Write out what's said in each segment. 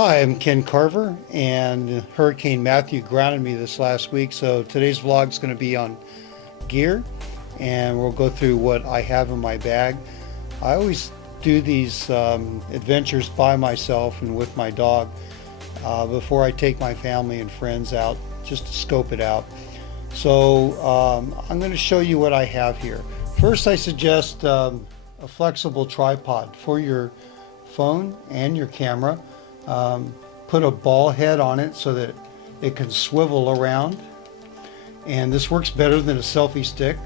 Hi, I'm Ken Carver, and Hurricane Matthew grounded me this last week, so today's vlog is going to be on gear, and we'll go through what I have in my bag. I always do these adventures by myself and with my dog before I take my family and friends out, just to scope it out. So I'm going to show you what I have here. First, I suggest a flexible tripod for your phone and your camera. Put a ball head on it so that it can swivel around, and this works better than a selfie stick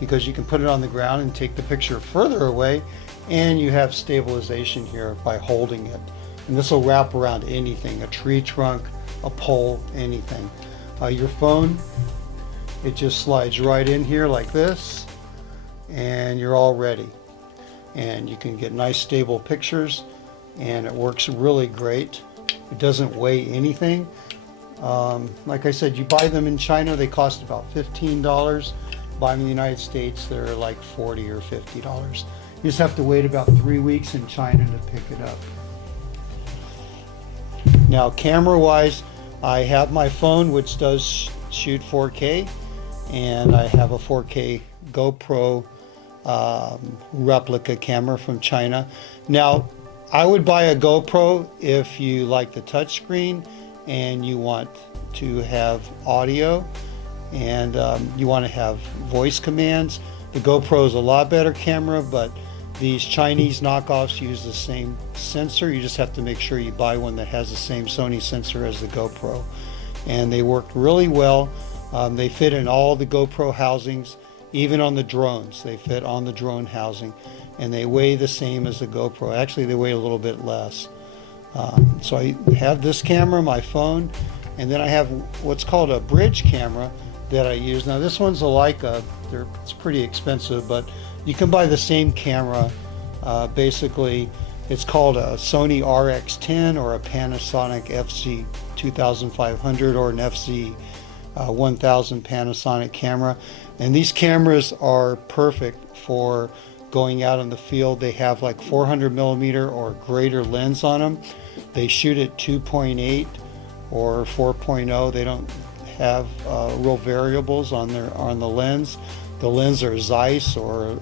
because you can put it on the ground and take the picture further away, and you have stabilization here by holding it, and this will wrap around anything, a tree trunk, a pole, anything. Your phone, it just slides right in here like this, and you're all ready, and you can get nice stable pictures, and it works really great. It doesn't weigh anything. Like I said, you buy them in China, they cost about $15. Buy them in the United States, they're like $40 or $50. You just have to wait about 3 weeks in China to pick it up. Now, camera wise, I have my phone, which does shoot 4K, and I have a 4K GoPro replica camera from China. Now, I would buy a GoPro if you like the touchscreen and you want to have audio and you want to have voice commands. The GoPro is a lot better camera, but these Chinese knockoffs use the same sensor. You just have to make sure you buy one that has the same Sony sensor as the GoPro. And they work really well. They fit in all the GoPro housings, even on the drones. They fit on the drone housing. And they weigh the same as the GoPro. Actually, they weigh a little bit less. So I have this camera, my phone, and then I have what's called a bridge camera that I use. Now this one's a Leica. It's pretty expensive, but you can buy the same camera. Basically, it's called a Sony RX10 or a Panasonic FZ2500 or an FZ1000 Panasonic camera. And these cameras are perfect for going out in the field. They have like 400 millimeter or greater lens on them. They shoot at 2.8 or 4.0. They don't have real variables on the lens. The lens are Zeiss or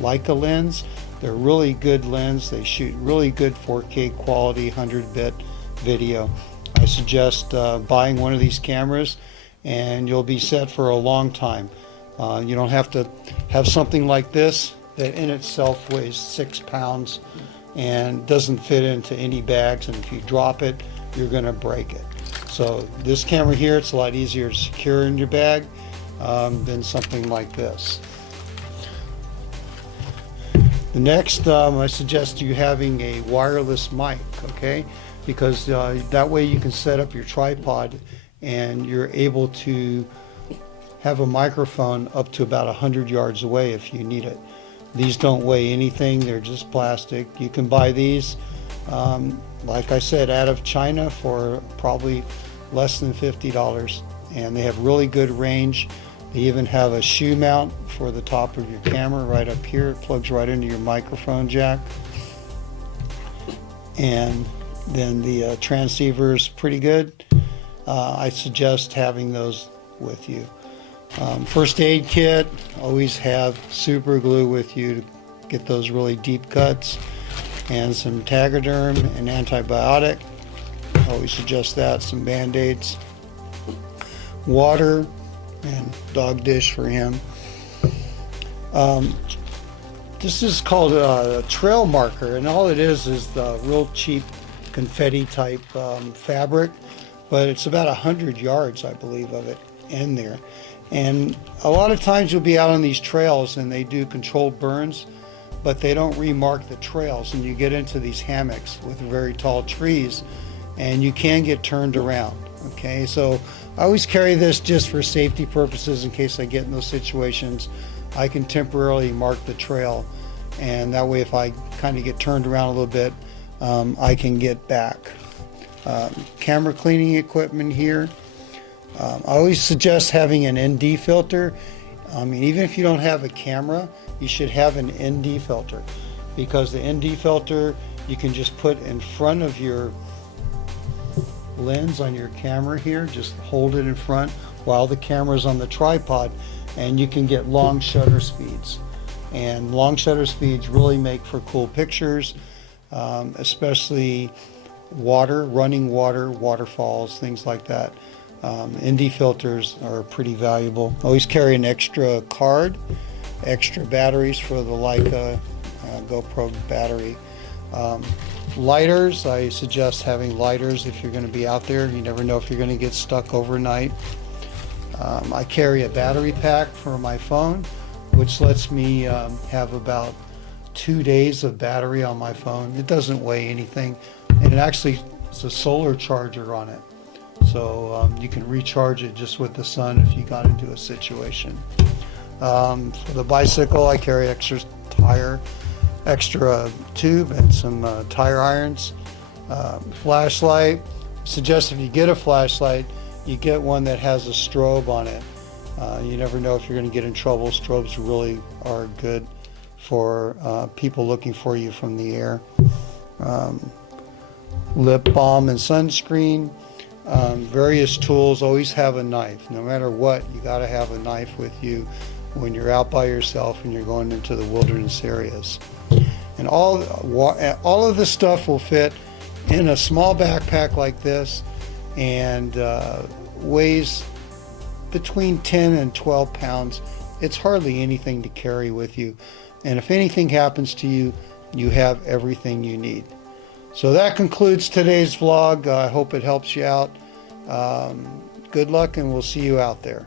Leica lens. They're really good lens. They shoot really good 4K quality 100-bit video. I suggest buying one of these cameras and you'll be set for a long time. You don't have to have something like this that in itself weighs 6 pounds and doesn't fit into any bags, and if you drop it, you're going to break it. So this camera here, it's a lot easier to secure in your bag than something like this. The next, I suggest you having a wireless mic, okay? Because that way you can set up your tripod and you're able to have a microphone up to about 100 yards away if you need it. These don't weigh anything, they're just plastic. You can buy these, like I said, out of China for probably less than $50. And they have really good range. They even have a shoe mount for the top of your camera right up here. It plugs right into your microphone jack. And then the transceiver is pretty good. I suggest having those with you. First aid kit, always have super glue with you to get those really deep cuts, and some Tegaderm and antibiotic. Always suggest that. Some band-aids, water, and dog dish for him. This is called a trail marker, and all it is the real cheap confetti type fabric, but it's about 100 yards, I believe, of it in there. And a lot of times you'll be out on these trails and they do controlled burns, but they don't remark the trails, and you get into these hammocks with very tall trees and you can get turned around. Okay, so I always carry this just for safety purposes in case I get in those situations. I can temporarily mark the trail, and that way if I kind of get turned around a little bit, I can get back. Camera cleaning equipment here. I always suggest having an ND filter. I mean, even if you don't have a camera, you should have an ND filter, because the ND filter you can just put in front of your lens on your camera here. Just hold it in front while the camera's on the tripod, and you can get long shutter speeds. And long shutter speeds really make for cool pictures, especially water, running water, waterfalls, things like that. ND filters are pretty valuable. Always carry an extra card, extra batteries for the Leica GoPro battery. Lighters, I suggest having lighters if you're going to be out there. You never know if you're going to get stuck overnight. I carry a battery pack for my phone, which lets me have about 2 days of battery on my phone. It doesn't weigh anything, and it actually is a solar charger on it. So you can recharge it just with the sun if you got into a situation. For the bicycle, I carry extra tube and some tire irons. Flashlight, suggest if you get a flashlight, you get one that has a strobe on it. You never know if you're going to get in trouble. Strobes really are good for people looking for you from the air. Lip balm and sunscreen. Various tools. Always have a knife. No matter what, you got to have a knife with you when you're out by yourself and you're going into the wilderness areas. And all of this stuff will fit in a small backpack like this, and weighs between 10 and 12 pounds. It's hardly anything to carry with you. And if anything happens to you, you have everything you need. So that concludes today's vlog. I hope it helps you out. Good luck, and we'll see you out there.